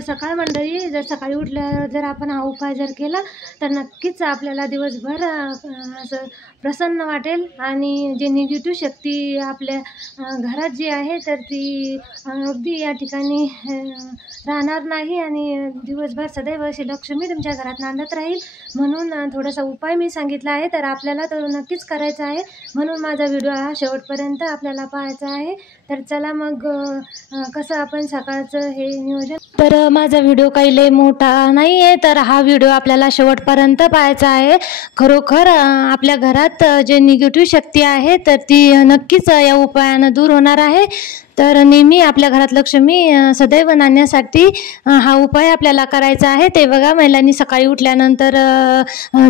सकाळ मंडळी, जर सकाळी उठल्यावर जर आपण हा उपाय जर केला तर नक्कीच आपल्याला दिवसभर असं प्रसन्न वाटेल आणि जे निगेटिव्ह शक्ती आपल्या घरात जी आहे तर ती अगदी या ठिकाणी राहणार नाही आणि दिवसभर सदैव अशी लक्ष्मी तुमच्या घरात नांदत राहील. म्हणून थोडासा उपाय मी सांगितला आहे, तर आपल्याला तो नक्कीच करायचा आहे. म्हणून माझा व्हिडिओ हा शेवटपर्यंत आपल्याला पाहायचा आहे. तर चला मग कसं आपण सकाळचं हे नियोजन. तर माझा व्हिडिओ काही लय मोठा नाही आहे, तर हा व्हिडिओ आपल्याला शेवटपर्यंत पाहायचा आहे. खरोखर आपल्या घरात जे निगेटिव्ह शक्ती आहे तर ती नक्कीच या उपायानं दूर होणार आहे. तर नेहमी आपल्या घरात लक्ष्मी सदैव नांदण्यासाठी हा उपाय आपल्याला करायचा आहे. ते बघा, महिलांनी सकाळी उठल्यानंतर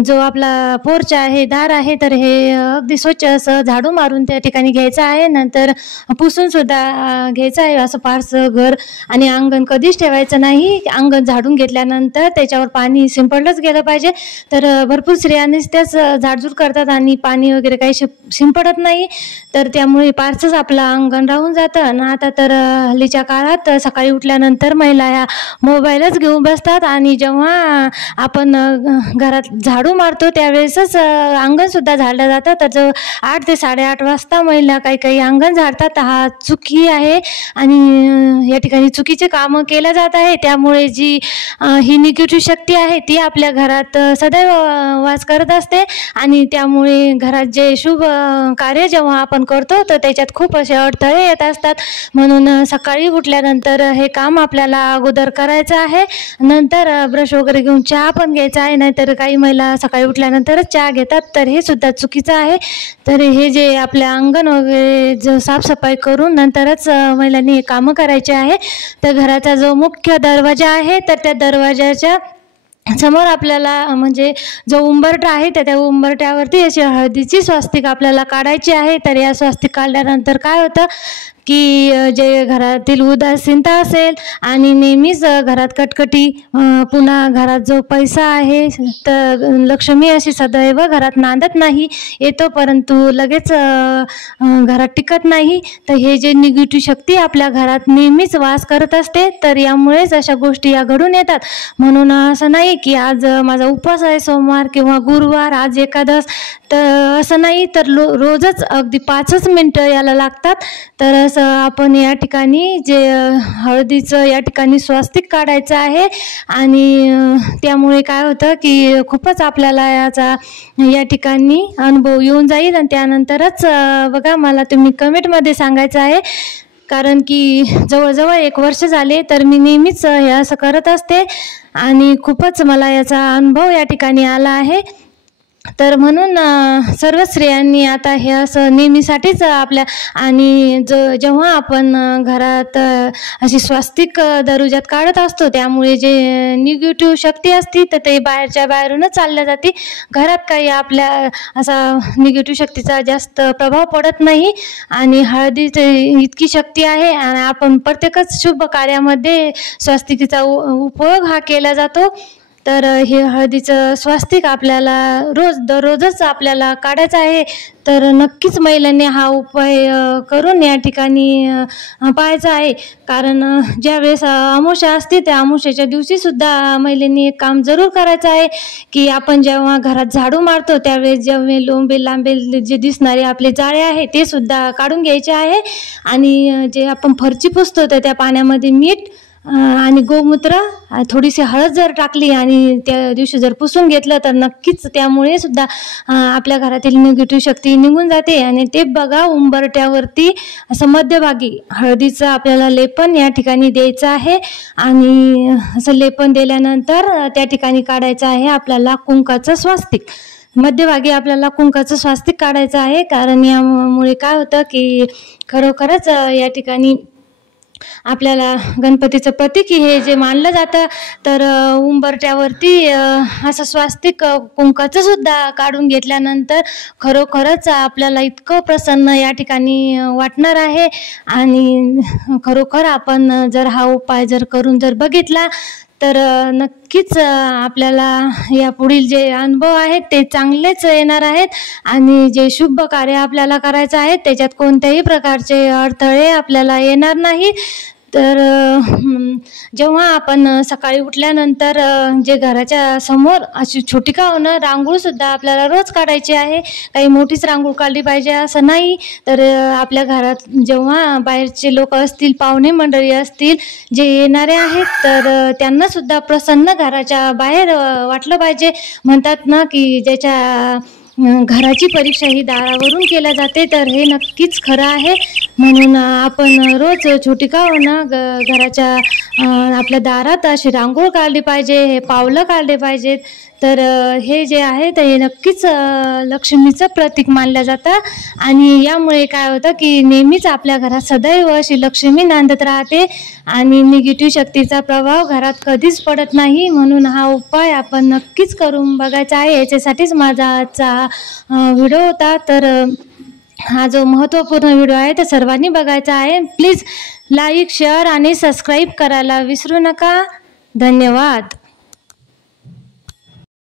जो आपला पोर्च आहे, दार आहे, तर हे अगदी स्वच्छ असं झाडू मारून त्या ठिकाणी घ्यायचं आहे. नंतर पुसून सुद्धा घ्यायचं आहे. असं फारसं घर आणि अंगण कधीच ठेवायचं नाही. अंगण झाडून घेतल्यानंतर त्याच्यावर पाणी शिंपडलंच गेलं पाहिजे. तर भरपूर स्त्रियांनीच त्याच झाडझूड करतात आणि पाणी वगैरे काही शिंपडत नाही, तर त्यामुळे फारसंच आपलं अंगण राहून जातं. आता तर हल्लीच्या काळात सकाळी उठल्यानंतर महिला ह्या मोबाईलच घेऊन बसतात आणि जेव्हा आपण घरात झाडू मारतो त्यावेळेसच अंगणसुद्धा झाडलं जातं. तर जो 8 ते 8:30 वाजता महिला काही अंगण झाडतात, हा चुकी आहे आणि या ठिकाणी चुकीचे कामं केल्या जात आहे. त्यामुळे जी ही निगेटिव्ह शक्ती आहे ती आपल्या घरात सदैव वास करत असते आणि त्यामुळे घरात जे शुभ कार्य जेव्हा आपण करतो तर त्याच्यात खूप असे अडथळे येत असतात. म्हणून सकाळी उठल्यानंतर हे काम आपल्याला अगोदर करायचं आहे. नंतर ब्रश वगैरे घेऊन चहा पण घ्यायचा आहे. नाहीतर काही महिला सकाळी उठल्यानंतरच चहा घेतात, तर हे सुद्धा चुकीचं आहे. तर हे जे आपल्या अंगण वगैरे जो साफसफाई करून नंतरच महिलांनी हे कामं करायचे आहे. तर घराचा जो मुख्य दरवाजा आहे तर त्या दरवाजाच्या समोर आपल्याला म्हणजे जो उंबरठा आहे तर त्या उंबरठ्यावरती अशी हळदीची स्वास्तिक आपल्याला काढायची आहे. तर या स्वास्तिक काढल्यानंतर काय होतं की जे घरातील उदासीनता असेल आणि नेहमीच घरात कटकटी, पुन्हा घरात जो पैसा आहे तर लक्ष्मी अशी सदैव घरात नांदत नाही, येतो परंतु लगेच घरात टिकत नाही. तर हे जे निगेटिव्ह शक्ती आपल्या घरात नेहमीच वास करत असते, तर यामुळेच अशा गोष्टी या घडून येतात. म्हणून असं नाही की आज माझा उपवास आहे सोमवार किंवा गुरुवार, आज एकादश, तर असं नाही. तर रोजच अगदी 5च मिनटं याला लागतात. तर असं आपण या ठिकाणी जे हळदीचं या ठिकाणी स्वास्तिक काढायचं आहे आणि त्यामुळे काय होतं की खूपच आपल्याला याचा या ठिकाणी अनुभव येऊन जाईल. आणि त्यानंतरच बघा, मला तुम्ही कमेंटमध्ये सांगायचं आहे, कारण की जवळजवळ 1 वर्ष झाले तर मी नेहमीच हे असं करत असते आणि खूपच मला याचा अनुभव या ठिकाणी आला आहे. तर म्हणून सर्व स्त्रियांनी आता हे असं नेहमीसाठीच आपल्या आणि जेव्हा आपण घरात अशी स्वास्तिक दरवाजात काढत असतो त्यामुळे जे निगेटिव्ह शक्ती असती तर ते बाहेरूनच चालल्या जाते. घरात काही आपल्या असा निगेटिव्ह शक्तीचा जास्त प्रभाव पडत नाही आणि हळदीची इतकी शक्ती आहे आणि आपण प्रत्येकच शुभ कार्यामध्ये स्वास्तिकीचा उपयोग हा केला जातो. तर हे हळदीचं स्वास्तिक आपल्याला दररोजच आपल्याला काढायचं आहे. तर नक्कीच महिलांनी हा उपाय करून या ठिकाणी पाहायचा आहे. कारण ज्यावेळेस अमावस्या असते त्या अमावस्येच्या दिवशीसुद्धा महिलांनी एक काम जरूर करायचं आहे की आपण जेव्हा घरात झाडू मारतो त्यावेळेस जेव्हा लोंबे लांबे जे दिसणारे आपले जाळे आहे ते सुद्धा काढून घ्यायचे आहे. आणि जे आपण फरची पुसतो तर त्या पाण्यामध्ये मीठ आणि गोमूत्र, थोडीशी हळद जर टाकली आणि त्या दिवशी जर पुसून घेतलं तर नक्कीच त्यामुळे सुद्धा आपल्या घरातील निगेटिव्ह शक्ती निघून जाते. आणि ते बघा, उंबरठ्यावरती असं मध्यभागी हळदीचं आपल्याला लेपन या ठिकाणी द्यायचं आहे आणि असं लेपन दिल्यानंतर त्या ठिकाणी काढायचं आहे आपल्याला कुंकाचं स्वास्तिक. मध्यभागी आपल्याला कुंकाचं स्वास्तिक काढायचं आहे. कारण यामुळे काय होतं की खरोखरच या ठिकाणी आपल्याला गणपतीचं प्रतीक हे जे मानलं जातं, तर उंबरठ्यावरती असं स्वास्तिक कुंकाचं सुद्धा काढून घेतल्यानंतर खरोखरच आपल्याला इतकं प्रसन्न या ठिकाणी वाटणार आहे. आणि खरोखर आपण जर हा उपाय जर करून जर बघितला तर नक्कीच आपल्याला या पुढील जे अनुभव आहेत ते चांगलेच येणार आहेत आणि जे शुभ कार्य आपल्याला करायचं आहे त्याच्यात कोणत्याही प्रकारचे अडथळे आपल्याला येणार नाही. तर जेव्हा आपण सकाळी उठल्यानंतर जे घराच्या समोर अशी छोटी का होणं रांगोळीसुद्धा आपल्याला रोज काढायची आहे. काही मोठीच रांगोळी काढली पाहिजे असं नाही. तर आपल्या घरात जेव्हा बाहेरचे लोक असतील, पाहुणे मंडळी असतील, जे येणारे आहेत, तर त्यांनासुद्धा प्रसन्न घराच्या बाहेर वाटलं पाहिजे. म्हणतात ना की ज्याच्या घराची परीक्षा ही दारावरून केल्या जाते, तर हे नक्कीच खरं आहे. म्हणून आपण रोज छोटी का होईना घराच्या आपल्या दारात अशी रांगोळ काढली पाहिजे, हे पावलं काढले पाहिजेत. तर हे जे आहे ते नक्कीच लक्ष्मीचं प्रतीक मानलं जातं. आणि यामुळे काय होतं की नेहमीच आपल्या घरात सदैव अशी लक्ष्मी नांदत राहते आणि निगेटिव्ह शक्तीचा प्रभाव घरात कधीच पडत नाही. म्हणून हा उपाय आपण नक्कीच करून बघायचा आहे. याच्यासाठीच माझा आजचा व्हिडिओ होता. तर हा जो महत्त्वपूर्ण व्हिडिओ आहे तो सर्वांनी बघायचा आहे. प्लीज लाईक, शेअर आणि सबस्क्राईब करायला विसरू नका. धन्यवाद.